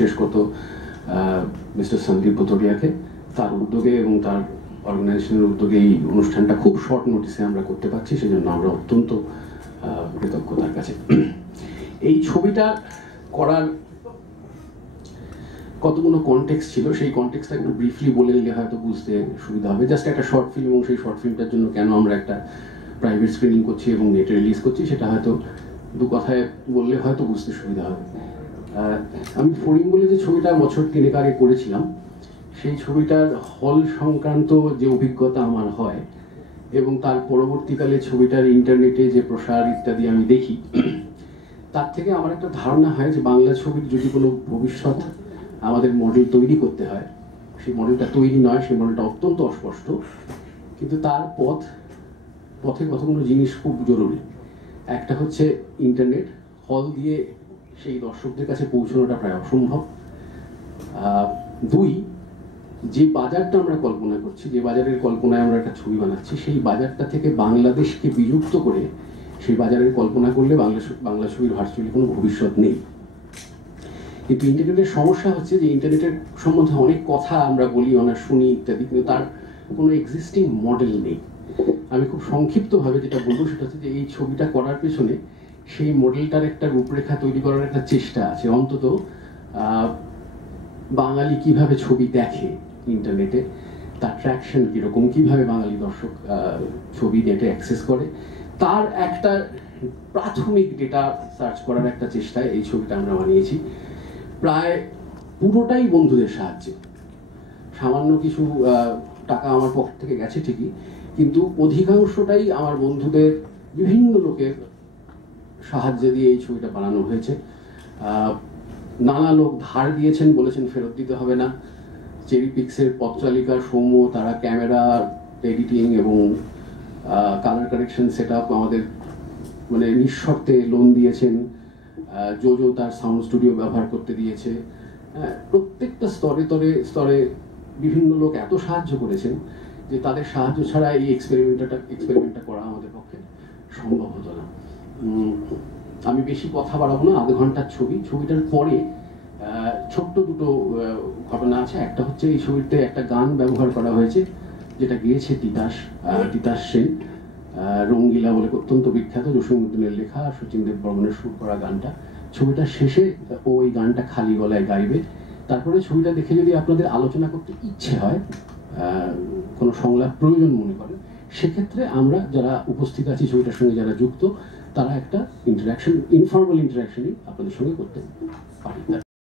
বিশেষত মিস্টার সন্দীপ বুতরিয়াকে, তার উদ্যোগে এবং তার অর্গানাইজেশনের উদ্যোগে এই অনুষ্ঠানটা খুব শর্ট নোটিসে আমরা করতে পারছি, সেজন্য আমরা অত্যন্ত কৃতজ্ঞ তার কাছে। এই ছবিটা করার কতগুলো কনটেক্সট ছিল, সেই কনটেক্সটটা একটু ব্রিফলি বলে নিলে হয়তো বুঝতে সুবিধা হবে। জাস্ট একটা শর্ট ফিল্ম, এবং সেই শর্ট ফিল্মটার জন্য কেন আমরা একটা প্রাইভেট স্ক্রিনিং করছি এবং নেটে রিলিজ করছি, সেটা হয়তো দু কথায় বললে হয়তো বুঝতে সুবিধা হবে। আমি ফড়িং বলে যে ছবিটা বছর 3 আগে করেছিলাম, সেই ছবিটার হল সংক্রান্ত যে অভিজ্ঞতা আমার হয় এবং তার পরবর্তীকালে ছবিটার ইন্টারনেটে যে প্রসার ইত্যাদি আমি দেখি, তার থেকে আমার একটা ধারণা হয় যে বাংলা ছবির যদি কোনো ভবিষ্যৎ আমাদের মডেল তৈরি করতে হয়, সেই মডেলটা তৈরি নয়, সেই মডেলটা অত্যন্ত অস্পষ্ট, কিন্তু তার পথে কতগুলো জিনিস খুব জরুরি। একটা হচ্ছে ইন্টারনেট, হল দিয়ে সেই দর্শকদের কাছে পৌঁছানোটা প্রায় অসম্ভব। 2, যে বাজারটা আমরা কল্পনা করছি, যে বাজারের কল্পনায় আমরা একটা ছবি বানাচ্ছি, সেই বাজারটা থেকে বাংলাদেশকে বিযুক্ত করে সেই বাজারের কল্পনা করলে বাংলা ছবির ভার্চুয়ালি কোনো ভবিষ্যৎ নেই। কিন্তু ইন্টারনেটের সমস্যা হচ্ছে যে ইন্টারনেটের সম্বন্ধে অনেক কথা আমরা বলি, অনেক শুনি ইত্যাদি, কিন্তু তার কোনো এক্সিস্টিং মডেল নেই। আমি খুব সংক্ষিপ্তভাবে যেটা বলবো সেটা হচ্ছে যে এই ছবিটা করার পেছনে সেই মডেলটার একটা রূপরেখা তৈরি করার একটা চেষ্টা আছে। অন্তত বাঙালি কিভাবে ছবি দেখে ইন্টারনেটে, তার ট্র্যাকশন কীরকম, কীভাবে বাঙালি দর্শক ছবি নেটে অ্যাক্সেস করে, তার একটা প্রাথমিক ডেটা সার্চ করার একটা চেষ্টায় এই ছবিটা আমরা বানিয়েছি। প্রায় পুরোটাই বন্ধুদের সাহায্যে। সামান্য কিছু টাকা আমার পক্ষ থেকে গেছে ঠিকই, কিন্তু অধিকাংশটাই আমার বন্ধুদের বিভিন্ন লোকের সাহায্য দিয়ে এই ছবিটা বানানো হয়েছে। নানা লোক ধার দিয়েছেন, বলেছেন ফেরত দিতে হবে না। চেরি পিক্সের পথচালিকা সৌম্য, তারা ক্যামেরা এডিটিং এবং কালার কারেকশন সেট আপ আমাদের মানে নিঃশর্তে লোন দিয়েছেন। জোজো তার সাউন্ড স্টুডিও ব্যবহার করতে দিয়েছে। প্রত্যেকটা স্তরে বিভিন্ন লোক এত সাহায্য করেছেন যে তাদের সাহায্য ছাড়া এই এক্সপেরিমেন্টটা করা আমাদের পক্ষে সম্ভব হতো না। আমি বেশি কথা বাড়াবো না, আধ ঘন্টার ছবিটার পরে ছোট্ট দুটো ঘটনা আছে। একটা হচ্ছে এই ছবিতে একটা গান ব্যবহার করা হয়েছে যেটা গেয়েছে তিতাস সেন, রঙ্গিলা বলে অত্যন্ত বিখ্যাত, জসীমউদ্দিনের লেখা, শচীন দেব বর্মনের সুর করা গানটা। ছবিটার শেষে ও এই গানটা খালি গলায় গাইবে। তারপরে ছবিটা দেখে যদি আপনাদের আলোচনা করতে ইচ্ছে হয়, কোনো সংলাপ প্রয়োজন মনে করেন, সেক্ষেত্রে আমরা যারা উপস্থিত আছি, ছবিটার সঙ্গে যারা যুক্ত, তারা একটা ইনফর্মাল ইন্টারাকশনই আপনাদের সঙ্গে করতে পারি।